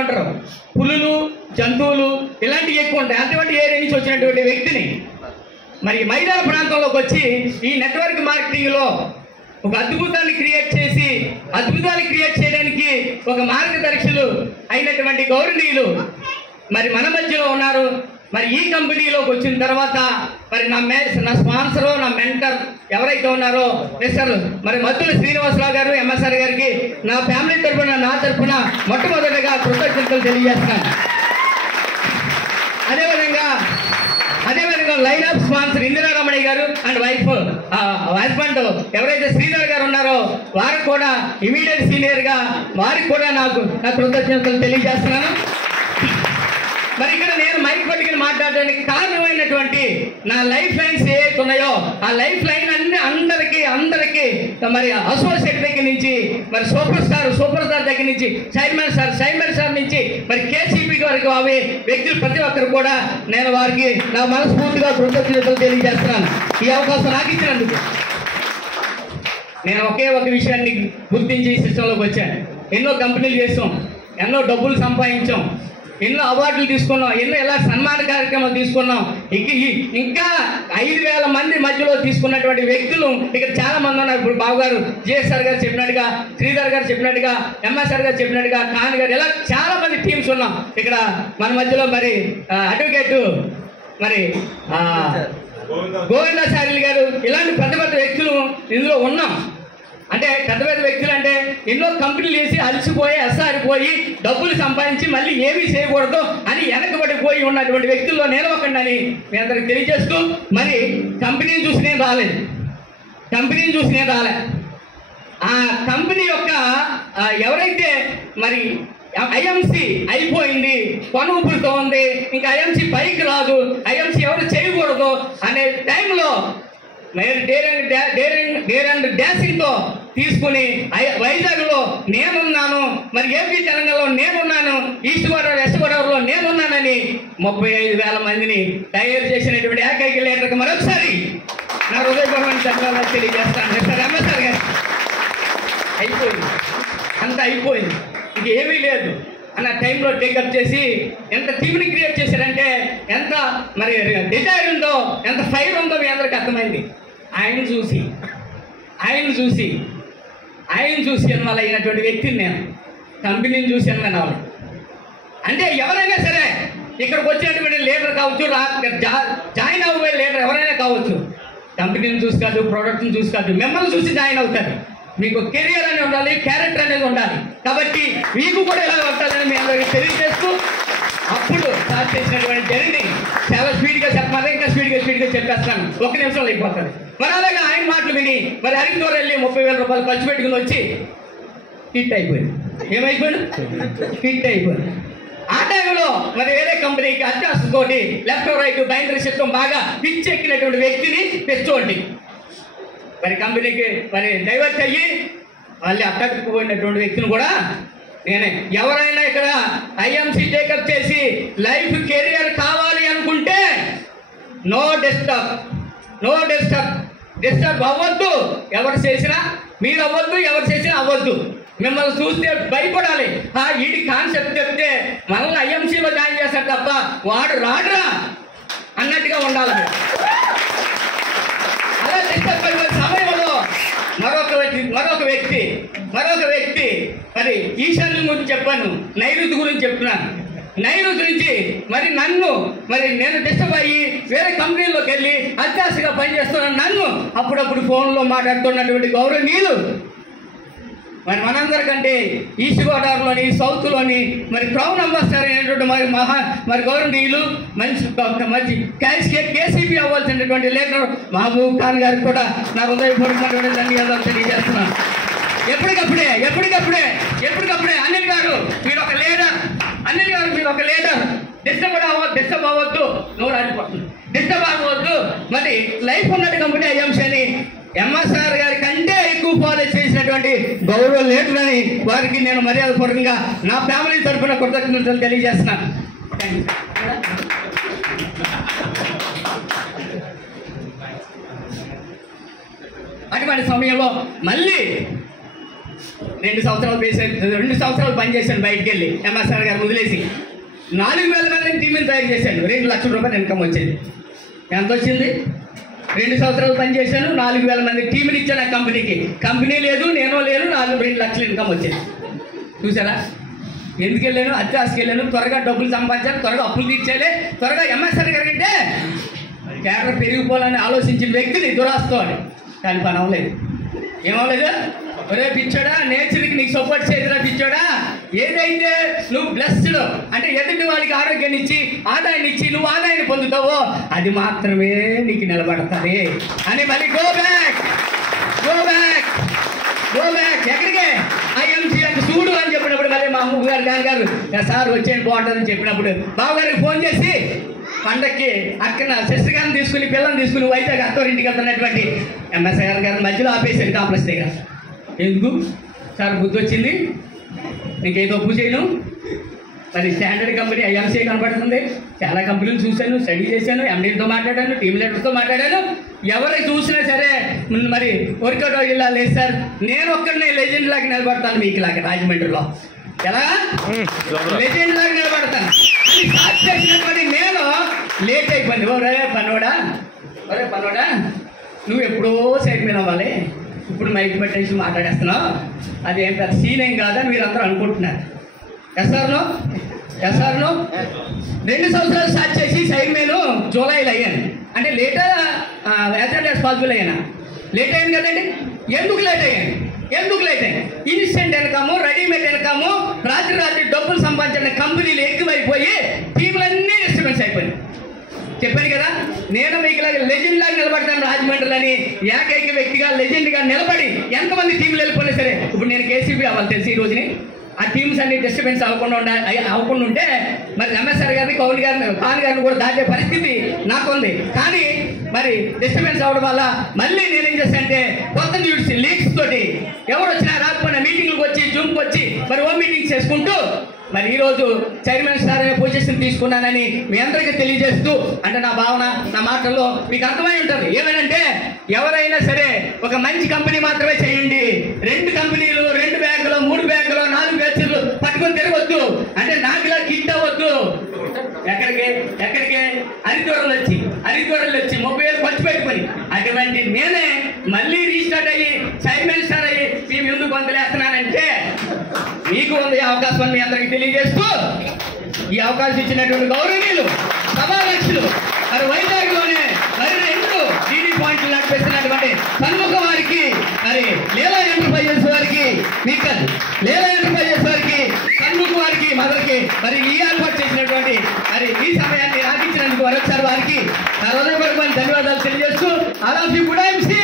అంటారు, పులులు, జంతువులు ఇలాంటివి ఎక్కువ ఉంటాయి. అటువంటి ఏరియా నుంచి వచ్చినటువంటి వ్యక్తిని మరి మైదాన ప్రాంతంలోకి వచ్చి ఈ నెట్వర్క్ మార్కెటింగ్లో ఒక అద్భుతాన్ని క్రియేట్ చేయడానికి ఒక మార్గదర్శులు అయినటువంటి గౌరవనీయులు మరి మన మధ్యలో ఉన్నారు. మరి ఈ కంపెనీలోకి వచ్చిన తర్వాత మరి నా స్పాన్సరు, నా మెంటర్ ఎవరైతే ఉన్నారో మిస్టర్ మరి మద్దుల శ్రీనివాసరావు గారు, ఎంఎస్ఆర్ గారికి నా ఫ్యామిలీ తరఫున, నా తరఫున మొట్టమొదటిగా కృతజ్ఞతలు తెలియజేస్తున్నాను. అదేవిధంగా లైన్ ఆఫ్ స్పాన్సర్ ఇందిరారమణి గారు అండ్ వైఫ్ హస్బెండ్ ఎవరైతే శ్రీధర్ గారు ఉన్నారో వారికి కూడా ఇమీడియట్ సీనియర్గా వారికి కూడా నా కృతజ్ఞతలు తెలియజేస్తున్నాను. మరి ఇక్కడ నేను మైక్ పట్టుకుని మాట్లాడడానికి కారణమైనటువంటి నా లైఫ్ లైన్స్ ఏవైతే ఉన్నాయో ఆ లైఫ్ లైన్ అన్ని అందరికీ మరి అసోసియేట్ దగ్గర నుంచి మరి సూపర్ స్టార్ దగ్గర నుంచి చైర్మన్ సార్ నుంచి మరి కేసీపీ వరకు అవి వ్యక్తులు ప్రతి ఒక్కరు కూడా నేను వారికి నా మనస్ఫూర్తిగా కృతజ్ఞతలు తెలియజేస్తున్నాను. ఈ అవకాశం నాకు ఇచ్చినందుకు. నేను ఒకే ఒక విషయాన్ని గుర్తించి ఈ సిస్టంలోకి వచ్చాను. ఎన్నో కంపెనీలు చేసాం, ఎన్నో డబ్బులు సంపాదించాం, ఎన్నో అవార్డులు తీసుకున్నాం, ఎన్నో ఎలా సన్మాన కార్యక్రమాలు తీసుకున్నాం. ఇంకా 5,000 మంది మధ్యలో తీసుకున్నటువంటి వ్యక్తులు ఇక్కడ చాలా మంది ఉన్నారు. ఇప్పుడు బాబు గారు, జిఎస్ఆర్ గారు చెప్పినట్టుగా, శ్రీధర్ గారు చెప్పినట్టుగా, ఎంఎస్ఆర్ గారు చెప్పినట్టుగా, ఖాన్ గారు, ఇలా చాలా మంది టీమ్స్ ఉన్నాం ఇక్కడ మన మధ్యలో. మరి అడ్వకేటు మరి గోవిందాచార్యులు గారు, ఇలాంటి పెద్ద వ్యక్తులు ఇందులో ఉన్నాం. అంటే పెద్ద వ్యక్తులు అంటే ఎన్నో కంపెనీలు వేసి అలసిపోయి అసారిపోయి డబ్బులు సంపాదించి మళ్ళీ ఏమీ చేయకూడదు అని వెనకబడిపోయి ఉన్నటువంటి వ్యక్తుల్లో నేను ఒకడిని మీ అందరికి తెలియజేస్తూ, మరి కంపెనీని చూసి నేను రాలేదు. ఆ కంపెనీ యొక్క ఎవరైతే మరి ఐఎంసీ అయిపోయింది, పనుపులతో ఉంది, ఇంకా ఐఎంసీ పైకి రాదు, ఐఎంసీ ఎవరు చేయకూడదు అనే టైంలో డేర్ అండ్ డాషింగ్తో తీసుకుని వైజాగ్లో నేనున్నాను, మరి ఏపీ తెలంగాణలో నేనున్నాను, ఈస్ట్ గోదావరి వెస్ట్ గోదావరిలో నేనున్నానని 35,000 మందిని తయారు చేసినటువంటి ఏకైక లీడర్కి మరొకసారి నా హృదయపూర్వక ధన్యవాదాలు తెలియజేస్తాను. సార్ ఎంఎస్ఆర్ గారు అయిపోయింది, అంత అయిపోయింది, ఇంకేమీ లేదు అన్న టైంలో టేకప్ చేసి ఎంత టీంని క్రియేట్ చేశారంటే ఎంత మరి డిజైర్ ఉందో, ఎంత ఫైర్ ఉందో మీ అందరికి అర్థమైంది. ఆయన చూసి వల్ల అయినటువంటి వ్యక్తిని నేను కంపెనీని చూసి అన్నవాళ్ళు. అంటే ఎవరైనా సరే ఇక్కడికి వచ్చినటువంటి లీడర్ కావచ్చు, జాయిన్ అవ్వబోయే లీడర్ ఎవరైనా కావచ్చు, కంపెనీని చూసి కాదు, ప్రోడక్ట్ని చూసి కాదు, మిమ్మల్ని చూసి జాయిన్ అవుతారు. మీకు కెరియర్ అనేది ఉండాలి, క్యారెక్టర్ అనేది ఉండాలి. కాబట్టి మీకు కూడా ఎలా ఉంటుందని మీ అందరికీ తెలియజేస్తూ అప్పుడు స్టార్ట్ చేసినటువంటి జర్నీ చాలా స్పీడ్గా చెప్పాలి, ఇంకా స్పీడ్గా చెప్పేస్తాను, 1 నిమిషంలో అయిపోతుంది. మరి అలాగే ఆయన మాటలు విని మరి హరిద్వార్ వెళ్ళి 30,000 రూపాయలు ఖర్చు పెట్టుకుని వచ్చి హిట్ అయిపోయింది. ఆ టైంలో మరి వేరే కంపెనీకి అత్యాసతోటి లెఫ్ట్ రైట్ బైండరీ సిస్టమ్ బాగా పిచ్చెక్కినటువంటి వ్యక్తిని తెచ్చుకోండి. మరి కంపెనీకి మరి డైవర్ట్ అయ్యి మళ్ళీ అట్టకపోయినటువంటి వ్యక్తిని కూడా నేనే. ఎవరైనా ఇక్కడ ఐఎంసీ టేకప్ చేసి లైఫ్ కెరియర్ కావాలి అనుకుంటే నో డిస్టర్బ్ అవ్వద్దు. ఎవరు చేసినా మీరు అవ్వద్దు, ఎవరు చేసినా అవ్వద్దు. మిమ్మల్ని చూస్తే భయపడాలి. వీడి కాన్సెప్ట్ చెప్తే మనల్ని ఐఎంసీలో జాయిన్ చేస్తాడు తప్ప వాడు రాడురా అన్నట్టుగా ఉండాలి. అలా డిస్టర్బ్ అయిన సమయంలో మరొక వ్యక్తి మరి ఈశాన్యం గురించి చెప్పాను, నైరుతి గురించి చెప్తున్నాను. నైరుతి నుంచి మరి నన్ను మరి నేను డిస్టర్బ్ అయ్యి వేరే కంపెనీలోకి వెళ్ళి అత్యాశగా పనిచేస్తున్నాను. నన్ను అప్పుడప్పుడు ఫోన్లో మాట్లాడుతున్నటువంటి గౌరవనీయులు మరి మనందరికంటే ఈస్ట్ గోదావరిలోని సౌత్లోని మరి క్రౌన్ అంబాసిడర్ అయినటువంటి మరి గౌరవనీయులు మంచి కేసీపీ అవ్వాల్సినటువంటి లీడర్ మహబూబ్ ఖాన్ గారికి కూడా నా హృదయపూర్వకమైనటువంటి ధన్యవాదాలు తెలియజేస్తున్నాను. ఎప్పటికప్పుడే అనిల్ గారు మీరు ఒక లీడర్, డిస్టర్బ్ అవ్వద్దు, నువ్వు రాజుపోతుంది, డిస్టర్బ్ అవ్వద్దు. మరి లైఫ్ ఉన్నట్టు కంపెనీ ఐఎంసీ అని ఎంఎస్ఆర్ గారి కంటే ఎక్కువ ఫాలో చేసినటువంటి గౌరవ లీడర్ అని వారికి నేను మర్యాదపూర్వకంగా నా ఫ్యామిలీ తరఫున కృతజ్ఞతలు తెలియజేస్తున్నాను. అటువంటి సమయంలో మళ్ళీ 2 సంవత్సరాలు పనిచేశాను బయటికి వెళ్ళి ఎంఎస్ఆర్ గారు వదిలేసి 4,000 మంది టీంని తయారు చేశాను. 2 లక్షల రూపాయలు ఇన్కమ్ వచ్చింది. ఎంత వచ్చింది? 2 సంవత్సరాలు పనిచేశాను, 4,000 మంది టీంని ఇచ్చాను ఆ కంపెనీకి. కంపెనీ లేదు, నేను లేను, 2 లక్షలు ఇన్కమ్ వచ్చింది. చూసారా? ఎందుకు వెళ్ళాను? అత్యాశకి వెళ్ళాను, త్వరగా డబ్బులు సంపాదించాను, త్వరగా అప్పులు తీర్చేయాలి, త్వరగా ఎంఎస్ఆర్ గారు అంటే క్యారెక్టర్ పెరిగిపోవాలని ఆలోచించిన వ్యక్తిని దురాస్తో అని. కానీ పని అవ్వలేదు. ఏమవ్వలేదు? ఒరే పిచ్చోడా, నేచర్కి నీకు సపోర్ట్ చేయదురా పిచ్చోడా. ఏదైతే నువ్వు బ్లెస్డ్ అంటే ఎదుటి వాళ్ళకి ఆరోగ్యాన్ని ఇచ్చి ఆదాయాన్ని ఇచ్చి నువ్వు ఆదాయాన్ని పొందుతావో అది మాత్రమే నీకు నిలబడుతుంది అని మళ్ళీ గో బ్యాక్. ఎక్కడికే ఐఎంసీ అంటే చూడు అని చెప్పినప్పుడు మళ్ళీ మా అమ్మ గారు గారు సార్ వచ్చేయండి బాగుంటుందని చెప్పినప్పుడు బావగారికి ఫోన్ చేసి పండక్కి అక్కడ సిస్టర్ గారిని తీసుకుని పిల్లల్ని తీసుకుని వైజాగ్ అత్తవారింటికి వెళ్తున్నటువంటి ఎంఎస్ఆర్ గారి మధ్యలో ఆపేసాను కాంప్లెక్స్ దగ్గర. ఎందుకు సార్ బుద్ధి వచ్చింది, నీకేదో పూజ చేయను. మరి స్టాండర్డ్ కంపెనీ ఐఎంసీ కనపడుతుంది. చాలా కంపెనీలు చూశాను, స్టడీ చేశాను, ఎండీతో మాట్లాడాను, టీమ్ లీడర్తో మాట్లాడాను. ఎవరు చూసినా సరే మరి వర్కౌట్ ఇలా లేదు సార్, నేను ఒక్కడినే లెజెండ్ లాగా నిలబడతాను మీకు లాగా రాజమండ్రిలో. ఎలా లెజెండ్ లాగా నిలబడతాను స్టార్ట్ చేసినటువంటి నేను లేట్ అయిపోయింది. ఒరే పనోడా నువ్వు ఎప్పుడో సైడ్ మీద అవ్వాలి, ఇప్పుడు మైక్ పెట్టేసి మాట్లాడేస్తున్నావు, అదేం పెద్ద సీన్ ఏం కాదని మీరు అందరూ అనుకుంటున్నారు. ఎస్ఆర్లో 2 సంవత్సరాలు స్టార్ట్ చేసి సైడ్ మీద జూలైలో అయ్యాను. అంటే లేటా యాజ్ పాసిబుల్ అయ్యాను. లేట్ అయ్యాను కదండి. ఎందుకు లేట్ అయ్యాను? ఇన్స్టెంట్ ఇన్కమ్, రెడీమేడ్ ఇన్కమ్, రాత్రి డబ్బులు సంపాదించిన కంపెనీలు ఎక్కువైపోయి టీములన్నీ డిస్టర్బెన్స్ అయిపోయింది. చెప్పాను కదా, నేను మీకు లెజెండ్ లాగా నిలబడతాను రాజమండ్రిలోని. ఏకైక వ్యక్తిగా లెజెండ్గా నిలబడి ఎంతమంది టీంలు వెళ్ళిపోయినా సరే ఇప్పుడు నేను కేసీబీ అవ్వాలి తెలిసి ఈ రోజుని. ఆ టీమ్స్ అన్ని డిస్టర్బెన్స్ అవ్వకుండా ఉంటే మరి ఎంఎస్ఆర్ గారిని ఖాన్ గారిని కూడా దాటే పరిస్థితి నాకుంది. కానీ మరి డిస్టర్బెన్స్ అవ్వడం వల్ల మళ్ళీ నేనేం చేశానంటే కొత్త న్యూస్ లీక్స్ తోటి ఎవరు వచ్చినా రాకపోయినా మీటింగ్లకు వచ్చి జూమ్కి వచ్చి మరి హోమ్ మీటింగ్స్ చేసుకుంటూ మరి ఈరోజు చైర్మన్ సార్ అనే పొజిషన్ తీసుకున్నానని మీ అందరికీ తెలియజేస్తూ, అంటే నా భావన నా మాటల్లో మీకు అర్థమై ఉంటుంది. ఏమనంటే ఎవరైనా సరే ఒక మంచి కంపెనీ మాత్రమే చేయండి. 2 కంపెనీలు, 2 బ్యాగులు, 3 బ్యాగులు, 4 బ్యాచ్లు పట్టుకొని తిరగొద్దు. అంటే నాకు ఇలా కిట్ అవ్వద్దు. ఎక్కడికి హరిద్వారాలు వచ్చి 30,000 ఖర్చు పెట్టుకొని అటువంటి నేనే మళ్ళీ రీస్టార్ట్ అయ్యి చైర్మన్ సార్ అయ్యి మీ ముందు పొందలేస్తున్నానంటే మీకు ఉంది అవకాశం మీ అందరికీ తెలియజేస్తూ, ఈ అవకాశం ఇచ్చినటువంటి గౌరవనీయులు సభాధ్యక్షులు మరి వైజాగ్లోనే మరి 2 డీడీ పాయింట్లు నడిపిస్తున్నటువంటి సన్ముఖ వారికి, మరి లీలా ఎంటర్ప్రైజెస్ వారికి, సన్ముఖ వారికి మదర్కి మరి ఈ ఏర్పాటు చేసినటువంటి మరి ఈ సమయాన్ని రాగించినందుకు మరొకసారి వారికి నా హృదయపూర్వకమైన ధన్యవాదాలు తెలియజేస్తూ all of you good IMC.